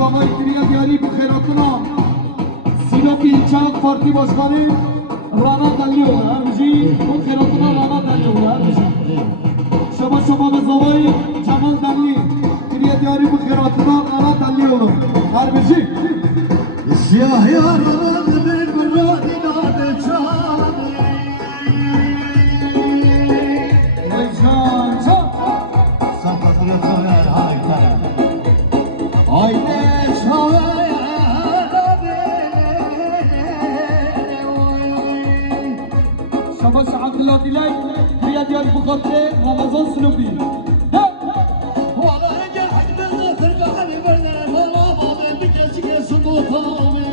آقای کریا دیاری بخیراتنا سینوپی چاق پارتی باشخانه رانا دلی होला همچی بخیراتنا رانا دلی होला همچی شما به زوای جمال دلی کریا دیاری بخیراتنا رانا دلی होला همچی سیاه یاران دل برادی داد چانی ای جان جان سفر زوار های تر آیده شوای شما عبدالله دیلی کریا دیاری بخاطر رمضان سنوبی والله جهد بالنصر قال برنا والله ما بدك شيء سبوطاني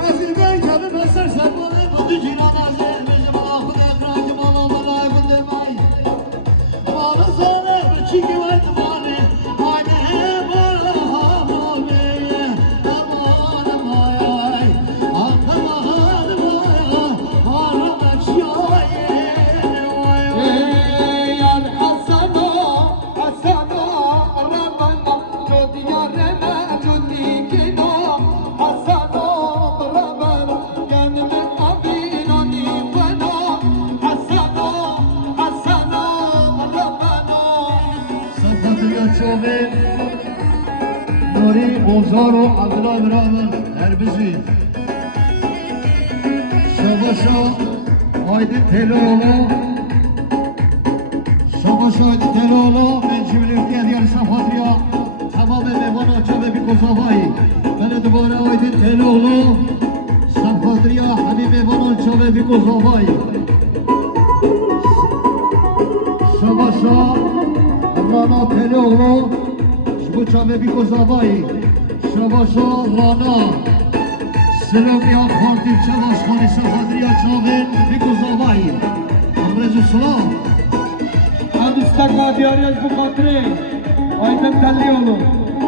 عزيزي كلمة سر سبوي بدي جينا نازل جمال خد اخراج مال ولا كنت معي والله صار بشي وقت ماني انا والله مامي امان ماي امان ماي انا مشياي نوری بوزار و عبدالله برامن هربزی شباشا آیدی تلولا شباشا آیدی تلولا من جملتی دیگر صفاتریا تمام میوانا چوبه بی گذابایی من دوباره آیدی تلولا صفاتریا همین میوانا چوبه بی گذابایی شباشا رانا تلولا بچامه بی گذابایی شباشا رانا سلامیا پارتی چواش خانی صفاتریا چاوین بی گذابایی امرز سلام Istakla diyarıyız bu katri Aydın Telliyoğlu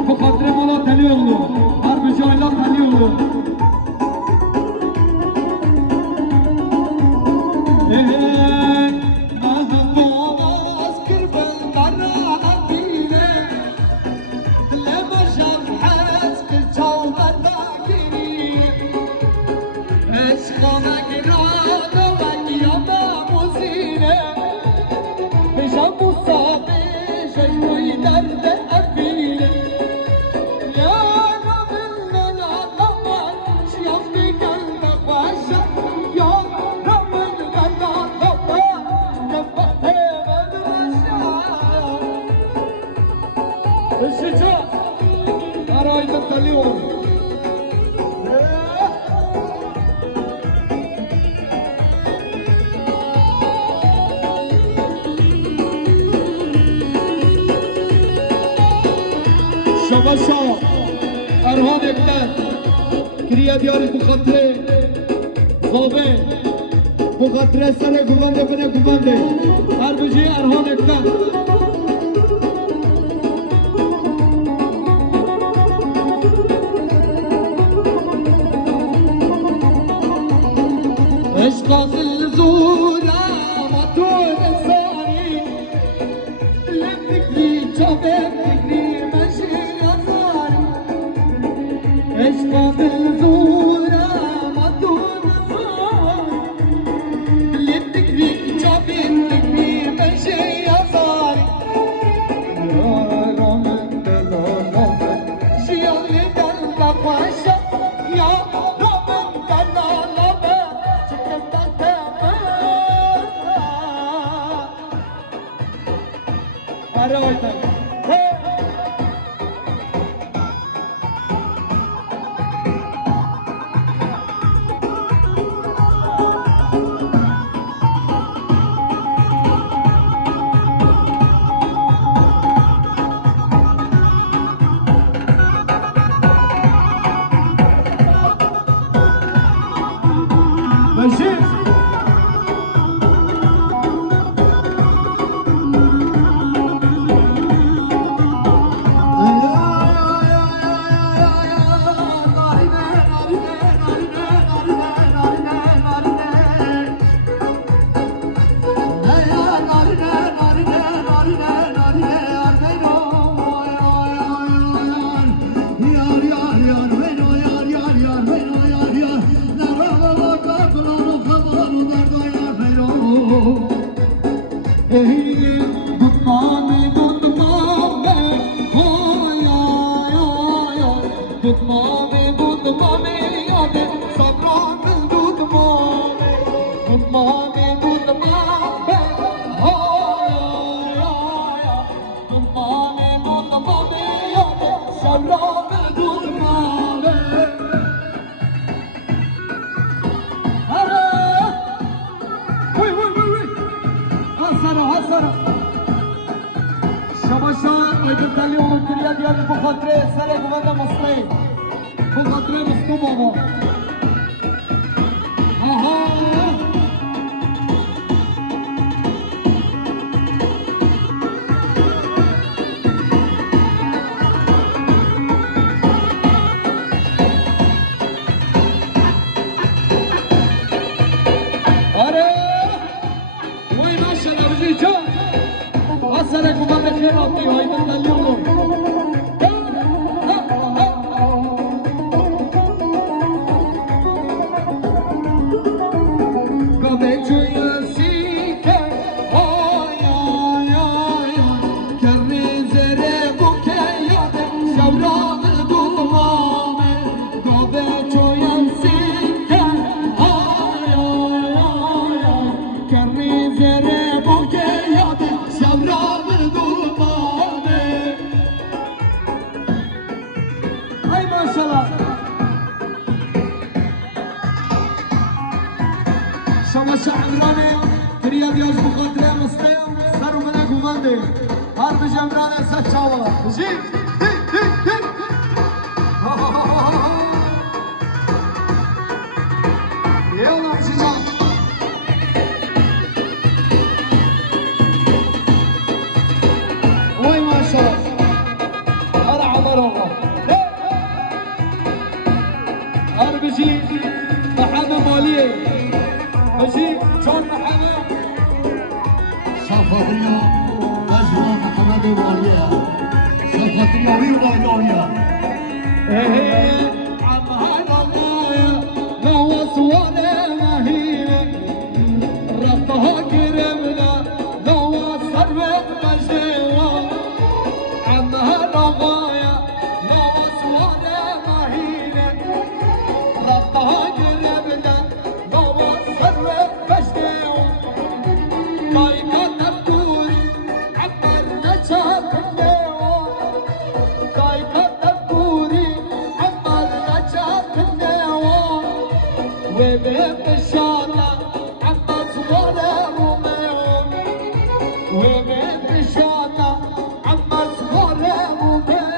Bu katri Mola Telliyoğlu Harbici Ayla Telliyoğlu Şabaşa Erhan Ekler Kiriya diyarı bu katre Zabe Bu katre sene kumande bine kumande Harbici Erhan Ekler Eşka zillzura Matun esari Lemdikli çabemdikli Eşka zillzura Matun esari Lemdikli çabemdikli meşe yazari Ya Ramen delalamen Şiyali della paşa Ya Ramen delalamen Çıkından temel Ara oydan Beşir هي بطمامي بطمامي هاي بطمامي بطمامي يادي صبران بطمامي بطمامي بطمامي هاي بطمامي بطمامي يادي صبران بطمامي حسرة شباشان ويجب اليوم الكريات ديالي بخاطري سرق ومدى مصري بخاطري مصطو بابا سرق ومدى خيراتي ويجب اليوم شماشا عمراني كريا دياج بخاطري مستيم سرو منا قوماندي هرب جمراني سد شاولا جيب يلا مشينا وين ما شاء الله أنا عمر الله هرب جي محامي مالية ماشي شلون محامي صفاتريا أجمل محمد المالية صفاتريا ويلا يلا عم هذا الله لو صوره مهينة رفضها كرمنا لو صرفت مجدوة عم هذا غاية لو صوره مهينة رفضها كرمنا لو صرفت مجدوة كايكا تبكوري عمرنا شاف النوى كايكا تبكوري عمرنا شاف النوى وبيب الشاطة عم صوره روميو وبيب الشاطة عم صوره روميو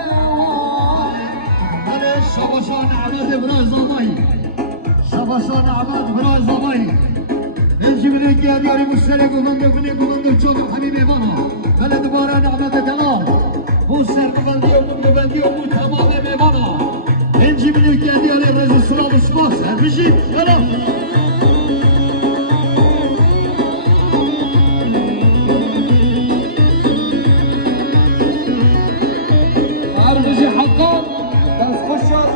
شباشان عباد براي زماي شباشان عباد براي زماي نجيب الرجال ديالي مشترك ومندو تشوف حبيبي بنا بلد بارا نعمة تمام مشترك ومندو تمام بنا نجيب الرجال ديالي رجل سلام سباس بجيب يلا عربجي حقا بس خشر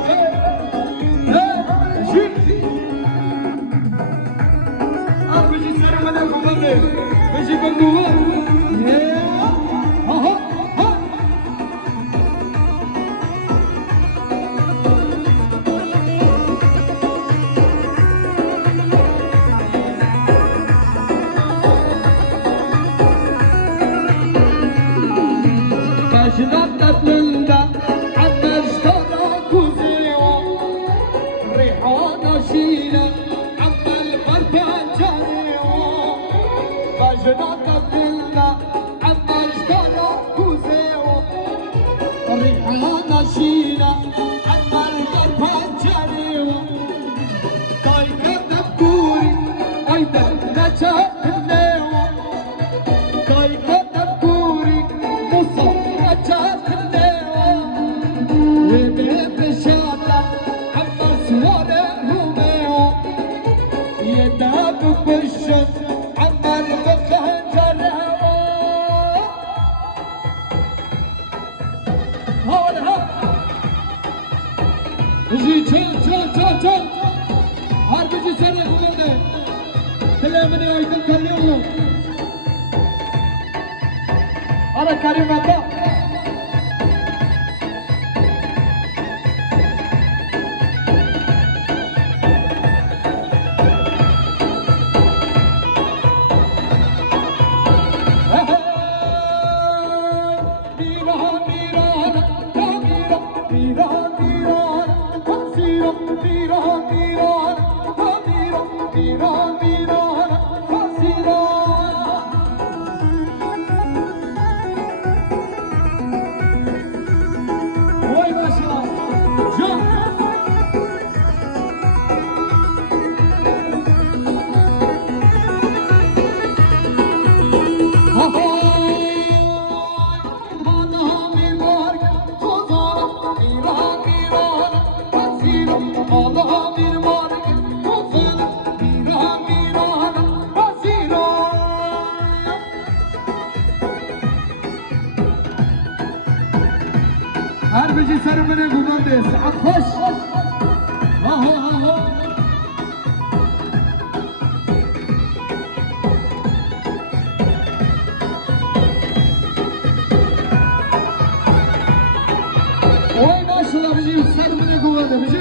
عربجي سر منا قبل بجي بندوه ها كشنطة للدا عنا اشترى كوزيو ريحانة شيلة عما الفرقان جريو كشنطة للدا عنا اشترى كوزيو ريحانة شيلة عما الفرقان جريو كايكا تبكوري ايضا نجا النيو كايكا تبكوري مصر نجا النيو وبيب الشاطة عمر صوره روميو يدابك بالشط عمر بخنجره هون ها Ara Karim Mata. هر بجی سر من گوگنده ساعت خوش آهو آهو وای ماشالله بجی سر من گوگنده بجی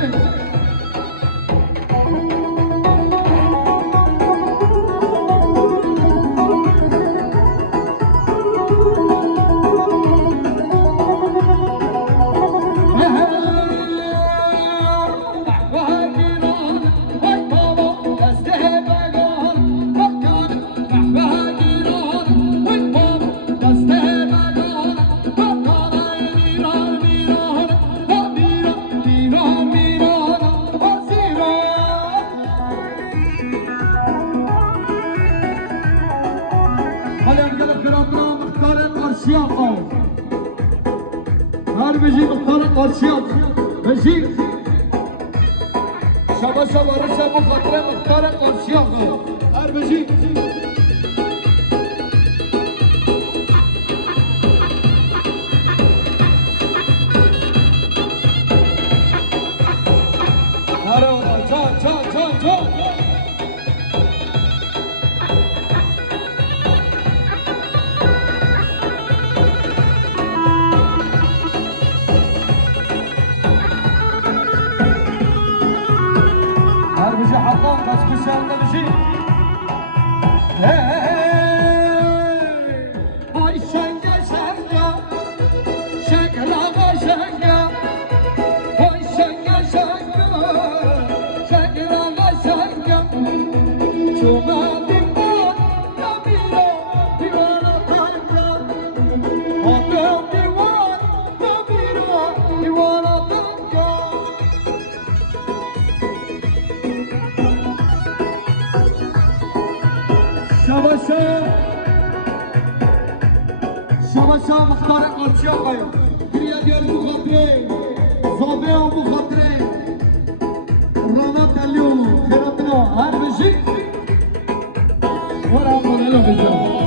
هر بجی مختار قارشیان بجی شبا شبا رشا مخاطره مختار قارشیان هر بجی هر بجي حطام بس كشان بجي هاي شنقة شنقة شكلها شنقة هاي شنقة شنقة شكلها شنقة شو ما تبغى تبيرو ديوانا تانجا هاتم ديوان تبيرو ديوانا تانجا شباشا مختار قارشیان قایم گریه دیار بخاطره زابه و بخاطره رانا تلیو خیراتنا هر بجی ورا قنالا بجا